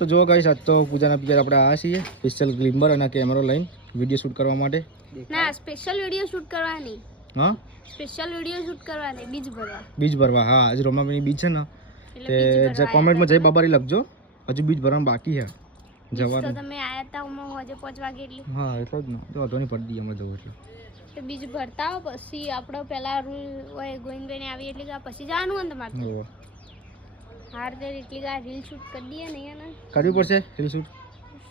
તો જો ગાઈસ આજ તો પૂજાના પિયર આપણે આવ્યા છીએ સ્પેશિયલ ગ્લિમ્બર અને કેમેરો લઈને વિડીયો શૂટ કરવા માટે. ના સ્પેશિયલ વિડીયો શૂટ કરવા નહીં. હા સ્પેશિયલ વિડીયો શૂટ કરવા નહીં, બીજ ભરવા. બીજ ભરવા. હા આજે રોમાબેની બીજ છે ને એટલે તે જે કોમેન્ટમાં જય બાબારી લખજો. હજુ બીજ ભરવાનું બાકી છે જવાનું. તો તમે આયા તા હું આજે 5 વાગે એટલે. હા એટલો જ ને તો વાંધો નહીં પડી અમે જવું એટલે તો બીજ ભરતા હો પછી આપણે પહેલા રૂલ હોય ગોવિંદભાઈને આવી એટલે કે પછી જવાનું હોય ને તમારે. હાર તે એટલી કા રીલ શૂટ કરી દઈએ નહીં ને કરવી પડશે રીલ શૂટ.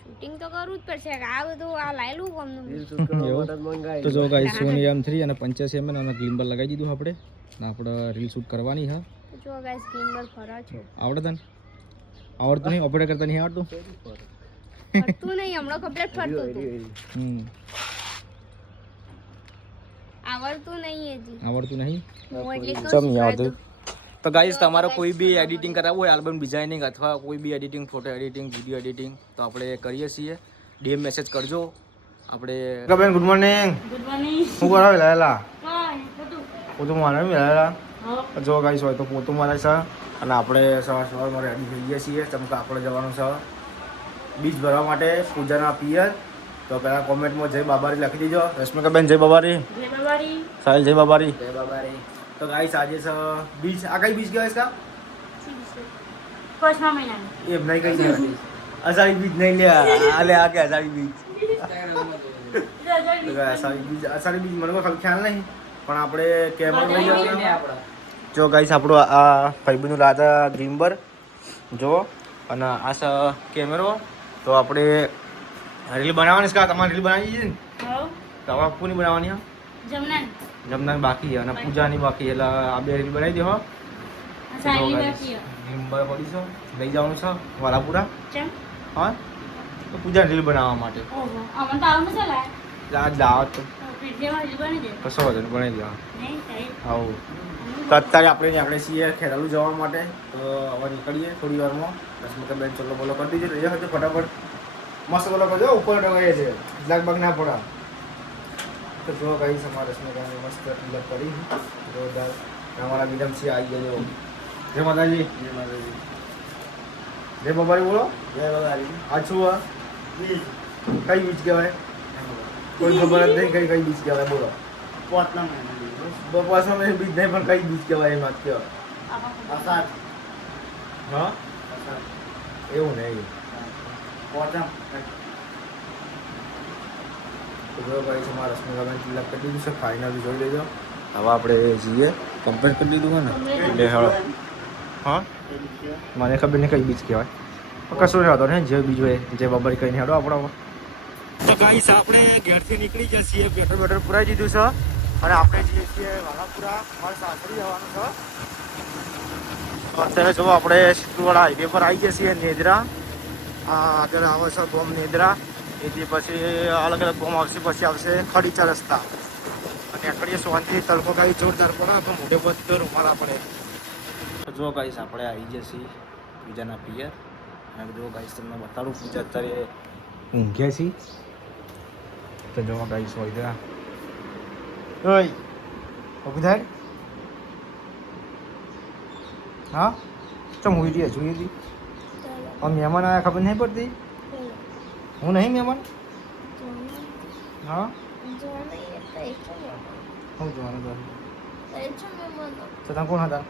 શૂટિંગ તો કરવું જ પડશે. આ બધું આ લાયેલું કોમનું રીલ શૂટ કરવા માટે જ મંગાવી. તો જો ગાઈસ સોની M3 અને 85 mm અને ગ્લિમ્બર લગાવી દીધું આપણે ને આપણે રીલ શૂટ કરવાની છે. જો ગાઈસ ગ્લિમ્બર ફરા છો. આવડે તને? આવડતું નહીં? ઓપરેટ કરતા નહીં આવડતું? ફરતું નહીં, હમણાં કમ્પ્લીટ ફરતું હતું. આવડતું નહીં હજી. આવડતું નહીં? હું એટલે કહું ચમ છું આવડતું. તો ગાઈસ તમારે કોઈ બી એડિટિંગ કરાવવું હોય આલ્બમ ડિઝાઇનિંગ અથવા કોઈ બી editing photo editing video editing તો આપણે કરીએ છીએ. DM મેસેજ કરજો આપણે. બેન ગુડ મોર્નિંગ. Good morning. હું કરાવે લાયેલા કાઈ બધું પોતું મારે લાયેલા. જો ગાઈસ હોય તો પોતું મારે છે અને આપણે સવારમાં રેડી થઈ ગયા છીએ. ચમકા આપણે જવાનું છે બીજ ભરવા માટે પૂજાના પિયર. તો પહેલાં કોમેન્ટમાં જય બાબારી લખી દેજો. રશ્મિકાબેન જય બાબારી. જય બાબારી. સાહિલ જય બાબારી. જય બાબારી. તો ગાઈસ આજે છે બીજ. આ કઈ બીજ કહેવાય કા? પાંચમા મહિનાની. એમ નહીં કઈ કહેવાય. અષાઢી બીજ નહીં લે. આ લે આ કે અષાઢી બીજ. અષાઢી બીજ મને કોઈ ખ્યાલ નહીં પણ આપણે કેમેરો લઈ જવાનું. જો ગાઈસ આપણો આ ભાઈબંધનું રાધા ગ્લિમ્બર જો અને આ છે કેમેરો. તો આપણે રીલ બનાવવાની છે. તમારે રીલ બનાવી છે ને? તમારે કોની બનાવવાની? જમનાન. જમનાની બાકી અને પૂજાની બાકી એટલે આ બે રીલ બનાવી દે. હો સાઈલી બાકી. ગ્લિમ્બર પડી છે લઈ જવાનું છે વાલાપુરા. ચમ. હા તો પૂજાની રીલ બનાવવા માટે. ઓહો અમન તો આવનું છે લા. આજ લાવ તો પીડીએમાં રીલ બની દે. કશો વાંધો નહીં બનાવી દેવા. નહીં સાહેબ. આવું તો અત્યારે આપણે છીએ ખેરાલુ જવા માટે. તો હવે નીકળીએ થોડી વારમાં. રશ્મિકાબેન ચલો બોલો કરી દીજો લઈ જાઓ ફટાફટ. મસ્ત બોલો કરજો ઉપર ટકાઈએ છે લાગબાગ ના પડા. તો જો ગાઈસ અમારા રશ્મિકાને મસ્ત તિલક કરી જોરદાર. અમારા મેડમ છે આવી ગયા. જય માતાજી. જય માતાજી. જય બાબારી બોલો. જય બાબારી. આ શું આ બીજ. કઈ બીજ કહેવાય? કોઈ ખબર જ નહીં કઈ બીજ કહેવાય બોલો. પોતના મહિનાની. બપોરમાં બીજ નહીં પણ કઈ બીજ કહેવાય એમાં કહેવાય. અષાઢ. હા અષાઢ. એવું નહીં. પોતમ. તો જો ભાઈ તમારા રશ્મિકાબેન તિલક કરી દીધું છે. ફાઇનલ જોઈ લેજો. હવે આપણે જઈએ કમ્પ્લીટ કરી દીધું હોય ને એટલે હવે હા મને ખબર નહીં કઈ બીજ કહેવાય. કશું નહીં હોતો ને જે બીજ હોય જે બાબારી કહીને હેડો આપણા. તો ગાઈસ આપણે ઘેરથી નીકળી જઈએ છીએ. પેટ્રોલ બેટ્રોલ પુરાઈ દીધું છે અને આપણે જઈએ છીએ વાલાપુરા. અમારે સાસરી જવાનું છે. તો અત્યારે જો આપણે સિદ્ધુવાડા હાઈવે પર આવી ગયા છીએ નેદરા. આગળ આવે છે ગોમ નેદરા. એથી પછી અલગ અલગ ગોમ આવશે. પછી આવશે ખડીચા રસ્તા અને આકડીએ શાંતિ તડકો કાંઈ જોરદાર પડે તો મોઢે બધો રૂમાલા પડે. જો ગાઈસ આપણે આવી ગયા છીએ પૂજાના પિયર. અને જો ગાઈસ તમને બતાડું પૂજા અત્યારે ઊંઘ્યા છીએ. તો જો ગાઈસ હોય ત્યાં ઓય ઊભી થાય. હા ચમ હોઈ રહી જોઈએ હતી. આ મહેમાન આવ્યા ખબર નહીં પડતી. હું નહીં મહેમાન. હા હું જોવાનું તો તમે કોણ હતા?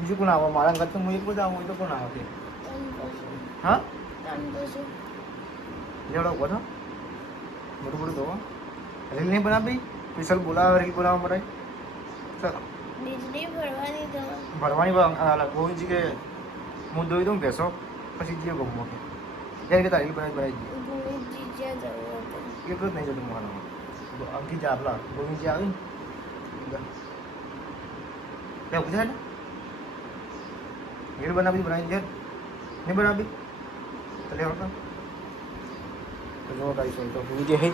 બીજું કોણ આવે મારા કરતા? હું એક બધા આવું તો કોણ આવે કે? હા લેવડો ઉભો છો મોટું મોટું ધોવા. રીલ નહીં બનાવી સ્પેશિયલ બોલાવે રીલ બનાવવા માટે. ચાલો ભરવાની ગોવિંદજી કે હું દોઈ દઉં બેસો પછી જઈએ ગમો કે ત્યારે કે તારી બનાવી દઈએ. એટલું જ નહીં જતું મારામાં. અંકિત જા આપલા ગોવિંદજી આવી ત્યાં પૂછે ને રીલ બનાવી દે નહીં બનાવી તો લેવા તો જો ગાઈસ હોય તો ગોવિંદજી હે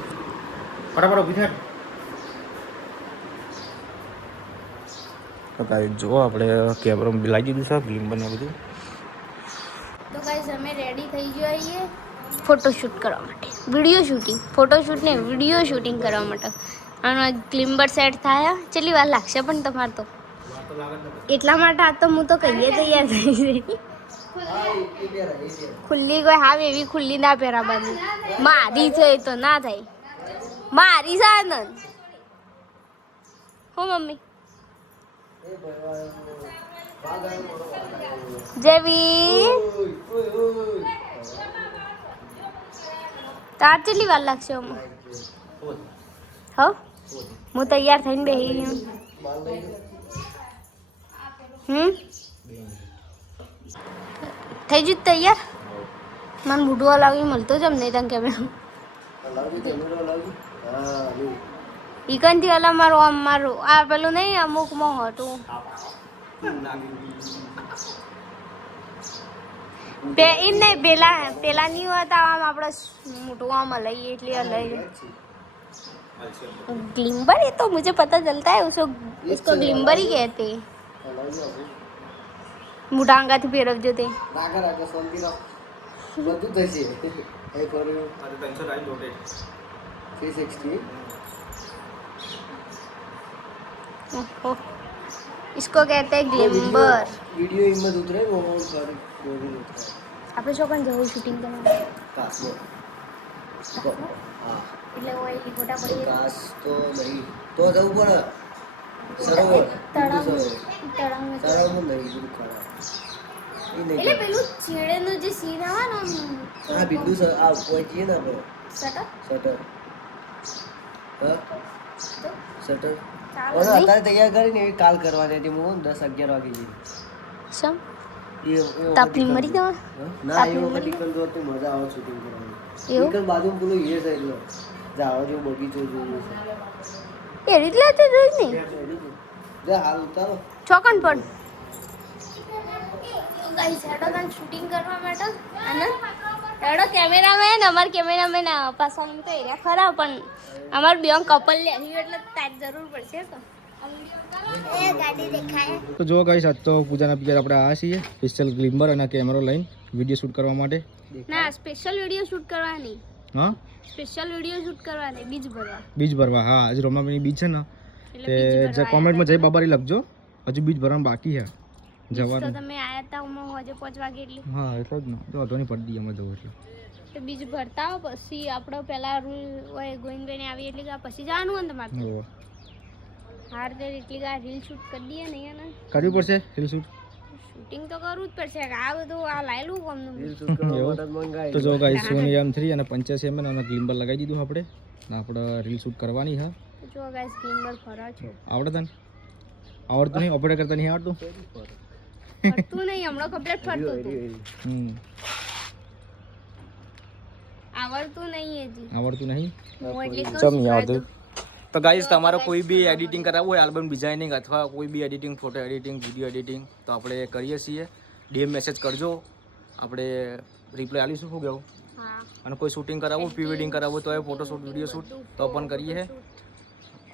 ફટાફટ ઊભી થાય. તો ગાઈસ જો આપણે કેમેરો લાગી દીધું છે ગ્લિમ્બર ને બધું. તો ગાઈસ અમે રેડી થઈ જઈએ ફોટોશૂટ કરવા માટે. વિડીયો શૂટિંગ ફોટોશૂટ ને વિડીયો શૂટિંગ કરવા માટે. આનો ગ્લિમ્બર સેટ થાય કેટલી વાર લાગશે પણ તમારે તો એટલા માટે આ તો હું તો કહીએ તૈયાર થઈ જઈ. ખુલ્લી કોઈ હાવ એવી ખુલ્લી ના પહેરાવાની. મારી છે તો ના થાય. મારી છે આનંદ. હો મમ્મી જેવી તાર કેટલી વાર લાગશે હો હું તૈયાર થઈને બેસી ગયું. થઈ ગયું તૈયાર. મને બુડવા લાવી મળતો જ નહીં તને કેમેરા ઈકનથી અલા મારું આ પેલું નહીં અમુકમાં હતું એમ નહીં પેલા નહીં હતા આમ આપણે મોટું આમ લઈએ એટલે લઈ ग्लिम्बर है तो मुझे पता चलता है उसको ग्लिम्बर ही कहते हैं. मुडांगा થી ફેરવજો તે રાગા રાગા શાંતિ રાખ બધું થશે એ કર્યું આ 300 રાઈટ રોટેટ 360 ओहो इसको कहते हैं ग्लिम्बर. वीडियो हिम्मत उतरे वो कर આપણે શું જવું શૂટિંગ કરવા કાસમાં હા એટલે ઓય ફોટા પડી કાસ તો નહીં તો જવું પડે સરોવર તળાવમાં નહીં બધું ખરા એટલે પેલું છેડેનું જે સીન આવે ને આ બિંદુ આ પહોંચીએ ને આપણે શટર હા શટર ઓલો અત્યારે તૈયાર કરીને એવી કાલ કરવાની હતી હું 10-11 વાગે જઈ સમ તાપની મરી ગયો ના એવું મેડિકલ જો તો મજા આવે શૂટિંગ કરવાની મેડિકલ બાજુ પેલું એ છે એટલે જાવ જો બગીચો જોયું છે એ રીતલા તો જોઈ નહીં જા હાલ ઉતારો ચોકન પણ ગાઈસ હેડો તન શૂટિંગ કરવા માટે અને હેડો કેમેરામેન અમાર કેમેરામેન પાછળ તો એરિયા ખરા પણ અમાર બેન કપલ લે એટલે તાજ જરૂર પડશે તો એ ગાડી દેખાય તો જો ગાઈસ આજ તો પૂજાના પિક્ચર આપણે આ છીએ સ્પેશિયલ ગ્લિમ્બર અને કેમેરો લઈને વિડિયો શૂટ કરવા માટે ના સ્પેશિયલ વિડિયો શૂટ કરવા નહીં હા સ્પેશિયલ વિડિયો શૂટ કરવા નહીં બીજ ભરવા હા આજે રોમાબેની બીજ છે ને તે જે કોમેન્ટમાં જય બાબારી લખજો હજુ બીજ ભરવાનું બાકી છે જવાનું તો તમે આયા તા હું આજે 5 વાગે એટલે હા એટલો જ ને તો વાંધો નહીં પડી અમે જવું એટલે તો બીજ ભરતા પછી આપણે પહેલા રૂલ હોય ગોવિંદભાઈને આવી એટલે કે પછી જવાનું હોય ને તમારે હાર દે એટલી કા રીલ શૂટ કરી દઈએ ને એને કરવી પડશે રીલ શૂટ શૂટિંગ તો કરવું જ પડશે આ બધું આ લાયલું કોમનું રીલ શૂટ કરવા માટે મંગાઈ તો જો ગાઈસ સોની M3 અને 85 mm અને ગ્લિમ્બર લગાવી દીધું આપણે આપણે રીલ શૂટ કરવાની છે જો ગાઈસ ગ્લિમ્બર ફરા છો આવડે તને આવડતું નહીં ઓપરેટ કરતા નહીં આવડતું ફરતું નહીં હમણાં કમ્પ્લીટ ફરતું હતું આવડતું નહીં ચમ આવડતું તો ગાઈસ તમારે કોઈ બી એડિટિંગ કરાવવું હોય આલ્બમ ડિઝાઇનિંગ અથવા કોઈ બી editing photo editing video editing તો આપણે કરીએ છીએ DM મેસેજ કરજો આપણે રિપ્લાય આલીશું શું કહેવું અને કોઈ શૂટિંગ કરાવવું પ્રી વેડિંગ કરાવવું તો એ ફોટો શૂટ વિડીયો શૂટ તો પણ કરીએ છે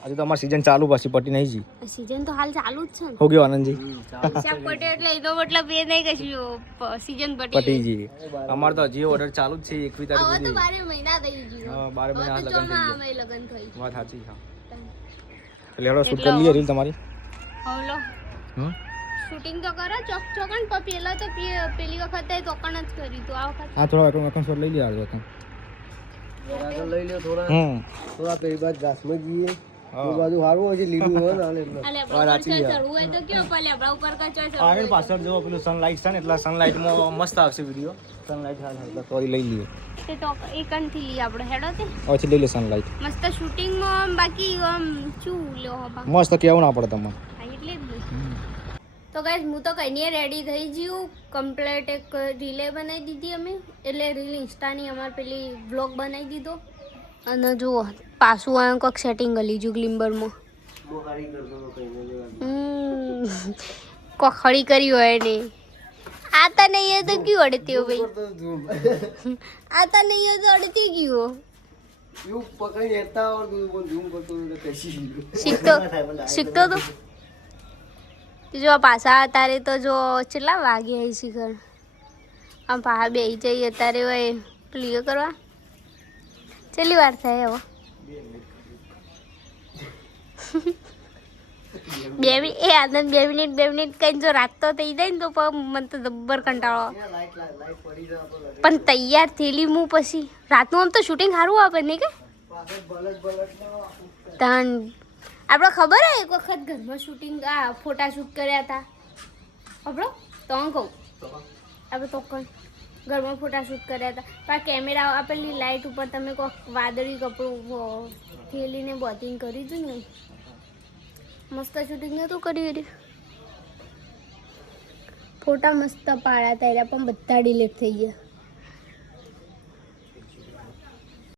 આજે તો અમાર સીઝન ચાલુ પછી પટી નહીં જી સીઝન તો હાલ ચાલુ જ છે હો ગયો આનંદજી હિસાબ પટે એટલે એનો મતલબ એ નહીં કશું સીઝન પટી જી અમાર તો હજી ઓર્ડર ચાલુ જ છે 21 તારીખ સુધી હવે તો 12 મહિના થઈ ગયું હા 12 મહિના લગન થઈ વાત સાચી હા એટલે હેડો શૂટ કરી લઈએ રીલ તમારી હવલો હા શૂટિંગ તો કરો ચોકન પેલા તો પેલી વખત ચોકન જ કરી તો આ વખત હા થોડા એકન શોટ લઈ લે આ વખત આગળ લઈ લ્યો થોડા પેલી બાદ ઘાસમાં જઈએ એ બાજુ હારું હોય છે લીલું હોય ને અલે આપણે ચડવું હોય તો કેવો પલે આપડા ઉપર કા ચોય ચડવું આગળ પાછળ જો પેલું સનલાઇટ છે ને એટલે સનલાઇટમાં મસ્ત આવશે વિડિયો સનલાઇટ હાલ એટલે તો લઈ લઈએ તે તો એકન થી લઈ આપણે હેડો તે ઓછી લઈ લે સનલાઇટ મસ્ત શૂટિંગ માં બાકી શું લ્યો હબા મસ્ત કેવું ના પડે તમને એટલે જ તો ગાઈસ હું તો કઈ રેડી થઈ ગયું કમ્પ્લીટ એક રીલે બનાવી દીધી અમે એટલે રીલ ઇન્સ્ટાની અમાર પેલી વ્લોગ બનાવી દીધો અને જુઓ પાછું આ કોક સેટિંગ કરી લીધું ગ્લિમ્બરમાં કોક ખડી કરી હોય ને આતા નહીં તો ક્યું અડતી હો ભાઈ આતા નહીં તો અડતી ગયો એવું પકડી લેતા આવડતું પણ ઝૂમ કરતો શીખતો તો જો પાછા અત્યારે તો જો કેટલા વાગે આવી શીખર આમ પા બેસી જઈએ અત્યારે હોય ક્લિયર કરવા કેટલી વાર થાય હવે એ આનંદ 2 મિનિટ કઈ જો રાત તો થઈ જાય ને તો મને તો જબ્બર કંટાળો પણ તૈયાર થયેલી હું પછી રાતનું આમ તો શૂટિંગ સારું આવે નહીં કે તાન આપણે ખબર હે એક વખત ઘરમાં શૂટિંગ ફોટા શૂટ કર્યા હતા આપણો તો કહું આપણે તો ઘરમાં ફોટા શૂટ કર્યા હતા પણ કેમેરા આપેલી લાઇટ ઉપર તમે કોઈક વાદળી કપડું થેલીને બોટિંગ કરી હતું ને મસ્ત શૂટિંગ નહોતું કર્યું ફોટા મસ્ત પાડ્યા હતા પણ બધા ડિલીટ થઈ ગયા